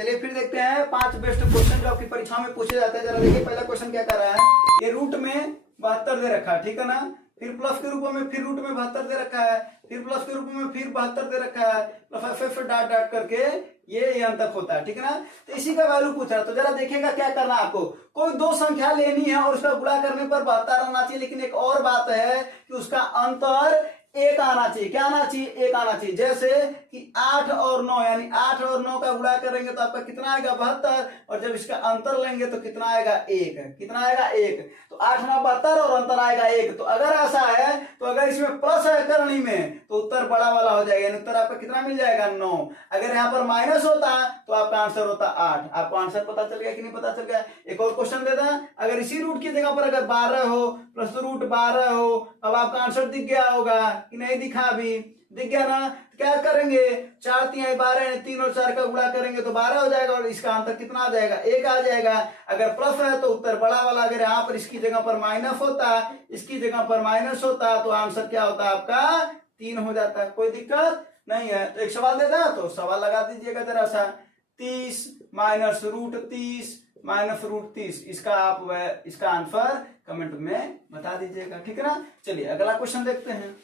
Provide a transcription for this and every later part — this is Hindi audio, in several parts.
चलिए फिर देखते हैं 5 बेस्ट क्वेश्चन जो आपकी परीक्षा में पूछे जाते हैं। जरा देखिए पहला क्वेश्चन क्या कर रहा है, ये रूट में 72 दे रखा है, ठीक है ना, फिर प्लस के रूप में फिर रूट में 72 दे रखा है, फिर प्लस के रूप में फिर 72 दे रखा है, फिर डाट डाट करके ये एन तक होता है, ठीक है ना। तो इसी का वैल्यू पूछ रहा है। तो जरा देखिएगा क्या करना है आपको, कोई दो संख्या लेनी है और उसका गुणा करने पर 72 आना चाहिए, लेकिन एक और बात है कि उसका अंतर एक आना चाहिए। क्या आना चाहिए? एक आना चाहिए। जैसे कि 8 और 9, यानी 8 और 9 का गुणा करेंगे तो आपका कितना आएगा? 72, और जब इसका अंतर लेंगे तो कितना आएगा? 1। कितना आएगा? 1। तो 8 9 72 और अंतर आएगा 1। तो अगर ऐसा है तो अगर इसमें प्लस है करनी में तो उत्तर बड़ा वाला हो जाएगा, यानी उत्तर आपका कितना मिल जाएगा? 9। अगर यहाँ पर माइनस होता तो आपका आंसर होता 8। आपको आंसर पता चल गया कि नहीं पता चल गया? एक और क्वेश्चन देता है, अगर इसी रूट की जगह पर अगर 12 हो प्लस रूट 12 हो, अब आपका आंसर दिख गया होगा कि नहीं दिखा? अभी दिख गया ना। क्या करेंगे? 4 3 12, 3 और 4 का गुणा करेंगे तो 12 हो जाएगा, और इसका अंतर कितना आ जाएगा? 1 आ जाएगा। अगर प्लस है तो उत्तर बड़ा वाला, अगर यहाँ पर इसकी जगह पर माइनस होता, इसकी जगह पर माइनस होता तो आंसर क्या होता? आपका 3 हो जाता। कोई दिक्कत नहीं है। तो एक सवाल देता तो सवाल लगा दीजिएगा जरा सा, 30 माइनस रूट 30 माइनस रूट 30, इसका आंसर कमेंट में बता दीजिएगा, ठीक है ना। चलिए अगला क्वेश्चन देखते हैं।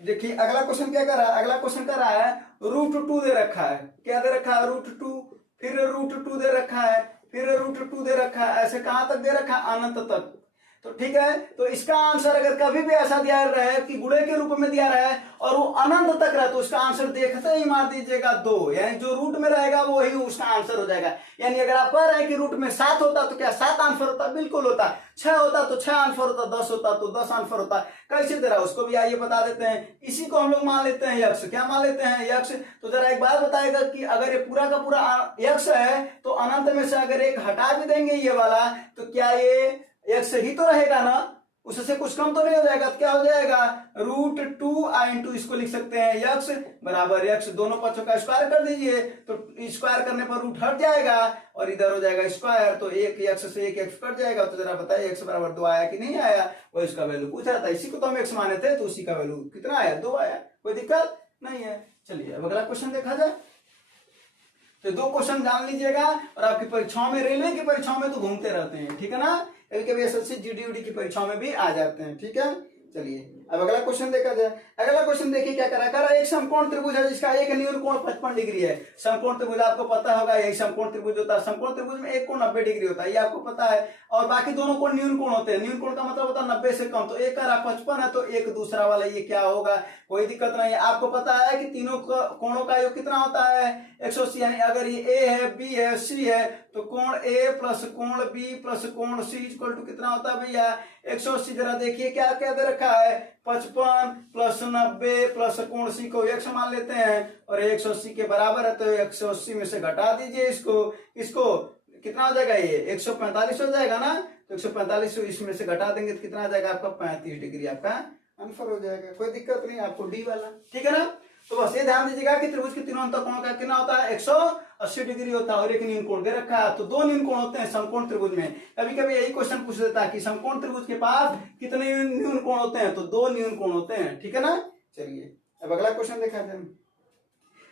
देखिए अगला क्वेश्चन क्या कर रहा है, अगला क्वेश्चन कर रहा है √2 दे रखा है। क्या दे रखा है? √2, फिर √2 दे रखा है, फिर √2 दे रखा है, ऐसे कहां तक दे रखा है? अनंत तक। तो ठीक है, तो इसका आंसर अगर कभी भी ऐसा दिया रहे कि गुणे के रूप में दिया रहे और वो अनंत तक रहे तो उसका आंसर देखते ही मार दीजिएगा 2, यानी जो रूट में रहेगा वो ही उसका आंसर हो जाएगा। यानी अगर आप कह रहे हैं कि रूट में 7 होता तो क्या 7 आंसर होता? बिल्कुल होता। 6 होता तो 6 आंसर होता, 10 होता तो 10 आंसर होता। कैसे दे रहा उसको भी आइए बता देते हैं। इसी को हम लोग मान लेते हैं यक्ष। क्या मान लेते हैं? यक्ष। तो जरा एक बात बताएगा कि अगर ये पूरा का पूरा यक्ष है तो अनंत में से अगर एक हटा भी देंगे ये वाला तो क्या ये यक्ष ही तो रहेगा ना, उससे कुछ कम तो नहीं हो जाएगा। तो क्या हो जाएगा? √2 इसको लिख सकते हैं यक्ष बराबर यक्ष, दोनों पक्षों का स्क्वायर कर दीजिए तो स्क्वायर करने पर रूट हट जाएगा और इधर हो जाएगा स्क्वायर, तो एक यक्ष से एक यक्ष कट जाएगा। तो जरा बताइए यक्ष बराबर 2 आया कि नहीं आया? वो इसका वैल्यू पूछ रहा था, इसी को तो हम यक्ष माने थे, तो उसी का वैल्यू कितना आया? 2 आया। कोई दिक्कत नहीं है। चलिए अब अगला क्वेश्चन देखा जाए। तो 2 क्वेश्चन जान लीजिएगा, और आपकी परीक्षाओं में, रेलवे की परीक्षाओं में तो घूमते रहते हैं, ठीक है ना। कभी कभी एसएससी जीडी की परीक्षाओं में भी आ जाते हैं, ठीक है। चलिए अब अगला क्वेश्चन देखा जाए। अगला क्वेश्चन देखिए क्या करा करा, एक समकोण त्रिभुज है जिसका एक न्यून कोण 55 डिग्री है। समकोण त्रिभुज आपको पता होगा, यही समकोण त्रिभुज होता है। समकोण त्रिभुज में एक कोण 90 डिग्री होता है, ये आपको पता है, और बाकी दोनों कोण न्यून कोण होते हैं। न्यून कोण का मतलब होता है 90 से कम। तो एक करा 55 है तो एक दूसरा वाला ये क्या होगा? कोई दिक्कत नहीं है। आपको पता है कि तीनों कोणों का योग कितना होता है? 180। यानी अगर ये ए है, बी है, सी है तो कोण ए प्लस कोण बी प्लस कोण सी इक्वल टू कितना होता है भैया? 180। जरा देखिए क्या क्या दे रखा है, 55 प्लस 90 प्लस कोण सी को 100 मान लेते हैं, और 180 के बराबर है तो 180 में से घटा दीजिए इसको कितना हो जाएगा? ये 145 हो जाएगा ना। तो 145 इसमें से घटा देंगे तो कितना आ जाएगा आपका? 35 डिग्री आपका आंसर हो जाएगा। कोई दिक्कत नहीं, आपको डी वाला, ठीक है ना। तो बस ये ध्यान दीजिएगा कि त्रिभुज के तीनों अंतःकोणों का कितना होता है? 180 डिग्री होता है, और एक न्यून कोण दे रखा है। तो 2 न्यून कोण होते हैं समकोण त्रिभुज में। कभी कभी यही क्वेश्चन पूछ देता है कि समकोण त्रिभुज के पास कितने न्यून कोण होते हैं? तो 2 न्यून कोण होते हैं, ठीक है ना। चलिए अब अगला क्वेश्चन देखा जाए।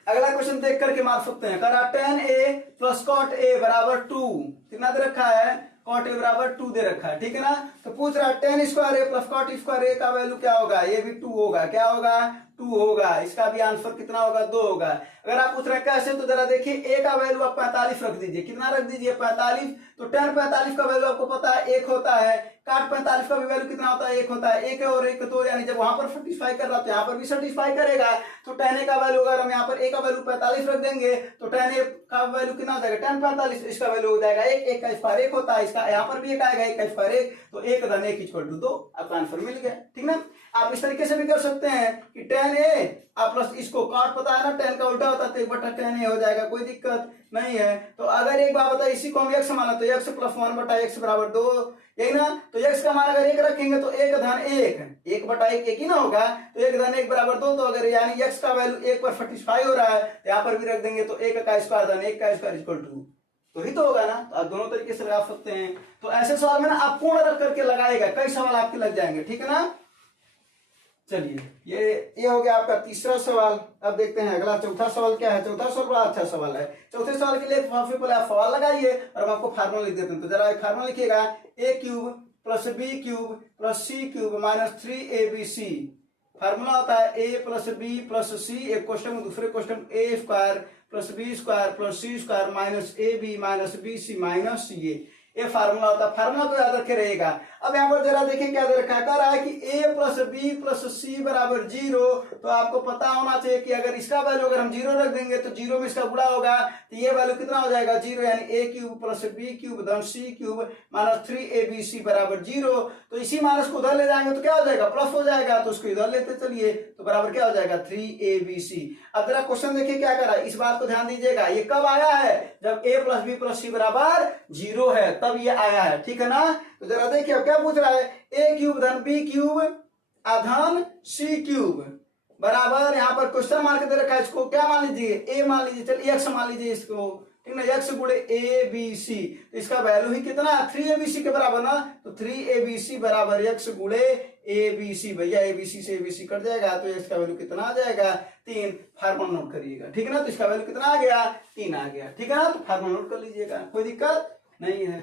अगला क्वेश्चन देख करके मार सकते हैं। करा tan a plus cot a बराबर 2, कितना दे रखा है? cot a बराबर 2 दे रखा है, ठीक है ना। तो पूछ रहा है tan square a plus cot square a का वैल्यू क्या होगा? ये भी 2 होगा। क्या होगा? 2 होगा। इसका भी आंसर कितना होगा? 2 होगा। अगर आप पूछ रहे हैं कैसे, तो जरा देखिए a का वैल्यू आप 45 रख दीजिए। कितना रख दीजिए? 45। तो tan 45 का वैल्यू आपको पता है 1 होता है। cot 45 का भी वैल्यू कितना होता है? 1 होता है। 1 और 1 2, यानी जब वहां पर सेटिस्फाई कर रहा तो यहाँ पर भी सेटिस्फाई करेगा। तो tan a का वैल्यू अगर हम यहाँ पर a का वैल्यू 45 रख देंगे तो tan a का वैल्यू कितना हो जाएगा? tan 45, इसका वैल्यू हो जाएगा 1। 1 का स्क्वायर 1 होता है, इसका यहाँ पर भी 1 आएगा, 1 का स्क्वायर 1, तो 1 धन 1 इक्वल टू 2। आपका आंसर मिल गया, ठीक ना। आप इस तरीके से भी कर सकते हैं कि tan a आप प्लस इसको cot पता है ना, tan का उल्टा होता है तो 1/tan a हो जाएगा। कोई दिक्कत नहीं है। तो अगर एक बात बताए, इसी को हम x माना तो x प्लस 1/x बराबर 2, यही ना। तो x का मान अगर 1 रखेंगे तो 1 धन 1, 1/1 1 ही ना होगा, तो 1 धन 1 बराबर 2। तो अगर यानी x का वैल्यू 1 पर सेटिस्फाई हो रहा है तो यहाँ पर भी रख देंगे तो 1 का स्क्वायर धन 1 का स्क्वायर इक्वल टू तो ही तो होगा ना। तो आप दोनों तरीके से लगा सकते हैं। तो ऐसे सवाल में ना आप पूर्ण रख करके लगाएगा, कई सवाल आपके लग जाएंगे, ठीक है ना। चलिए ये हो गया आपका तीसरा सवाल। अब देखते हैं अगला चौथा सवाल क्या है। चौथा सवाल बड़ा अच्छा सवाल है। चौथे सवाल के लिए सबसे पहले आप सवाल लगाइए और हम आपको फार्मूला लिख देते हैं। तो जरा एक फार्मूला लिखिएगा, a cube plus B cube plus c cube minus 3abc। Formula होता है a plus b plus c, एक क्वेश्चन में दूसरे question a square plus b square plus c square minus a b minus b c minus ये फार्मूला होता है। फार्मूला को याद रखे रहेगा। अब यहाँ पर जरा देखें क्या दे रखा है, कह रहा है कि a प्लस बी प्लस सी बराबर 0। तो आपको पता होना चाहिए कि अगर इसका वैल्यू अगर हम 0 रख देंगे तो 0 में इसका गुणा होगा, तो ये वैल्यू कितना हो जाएगा 0, यानी a cube plus B cube धन सी क्यूब माइनस 3abc बराबर 0। तो इसी माइनस को उधर ले जाएंगे तो क्या हो जाएगा, प्लस हो जाएगा। तो उसको इधर लेते चलिए तो बराबर क्या हो जाएगा 3abc। अब जरा क्वेश्चन देखिए क्या कर रहा है, इस बात को ध्यान दीजिएगा। ये कब आया है, जब a प्लस बी प्लस सी बराबर 0 है तब ये आया है, ठीक है ना। तो जरा देखिए क्या पूछ रहा है, a क्यूब धन बी क्यूब अधन सी क्यूब बराबर, यहाँ पर क्वेश्चन मार्क दे रखा है, इसको क्या मान लीजिए a मान लीजिए, चलिए x मान लीजिए इसको, ठीक ना, x गुणे abc। तो इसका वैल्यू ही कितना 3abc के बराबर ना, तो 3abc बराबर x गुणे abc। भैया abc से abc कट जाएगा तो x का वैल्यू कितना आ जाएगा 3। फार्मूला नोट करिएगा, ठीक है ना। तो इसका वैल्यू कितना आ गया 3 आ गया, ठीक है ना। तो फार्मूला नोट कर लीजिएगा, कोई दिक्कत नहीं है।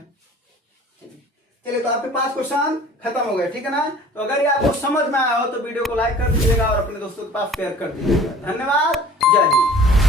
चलिए तो आपके 5 क्वेश्चन खत्म हो गए, ठीक है ना। तो अगर ये आपको समझ में आया हो तो वीडियो को लाइक कर दीजिएगा और अपने दोस्तों के पास शेयर कर दीजिएगा। धन्यवाद, जय हिंद।